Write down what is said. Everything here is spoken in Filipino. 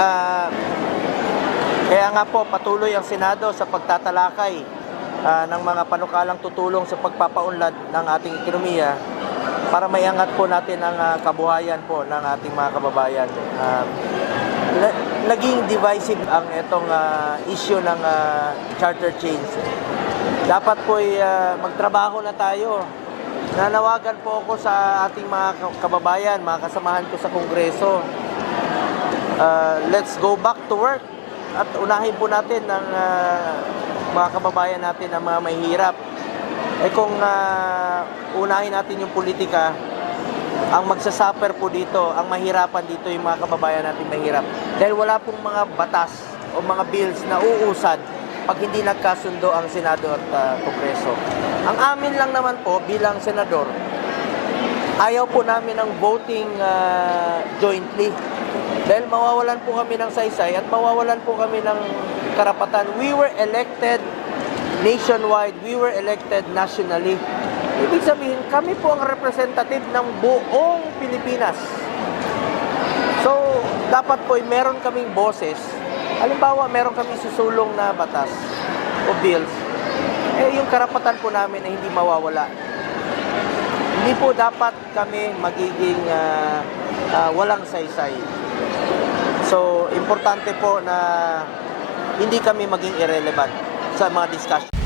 ah, kaya nga po patuloy ang Senado sa pagtatalakay ah, ng mga panukalang tutulong sa pagpapaunlad ng ating ekonomiya para maiangat po natin ang ah, kabuhayan po ng ating mga kababayan. Na- naging divisive ang itong ah, issue ng ah, charter change. Dapat po magtrabaho na tayo. Nanawagan po ako sa ating mga ka- kababayan, mga kasamahan ko sa Kongreso. Uh, let's go back to work at unahin po natin ang ah, mga kababayan natin ang mga mahihirap. Eh kung ah, unahin natin yung politika, ang magsasuffer po dito, ang mahirapan dito yung mga kababayan natin mahirap. Dahil wala pong mga batas o mga bills na uusad pag hindi nagkasundo ang Senado at ah, Kongreso. Ang amin lang naman po bilang senador, ayaw po namin ng voting ah, jointly. Dahil mawawalan po kami ng saysay at mawawalan po kami ng karapatan. We were elected nationwide, we were elected nationally. Ibig sabihin, kami po ang representative ng buong Pilipinas. So, dapat po ay meron kaming boses. Halimbawa, meron kaming susulong na batas o bills. Eh, yung karapatan po namin ay hindi mawawala. Hindi po dapat kami magiging ah, ah, walang saysay. So, importante po na hindi kami maging irrelevant sa mga discussion.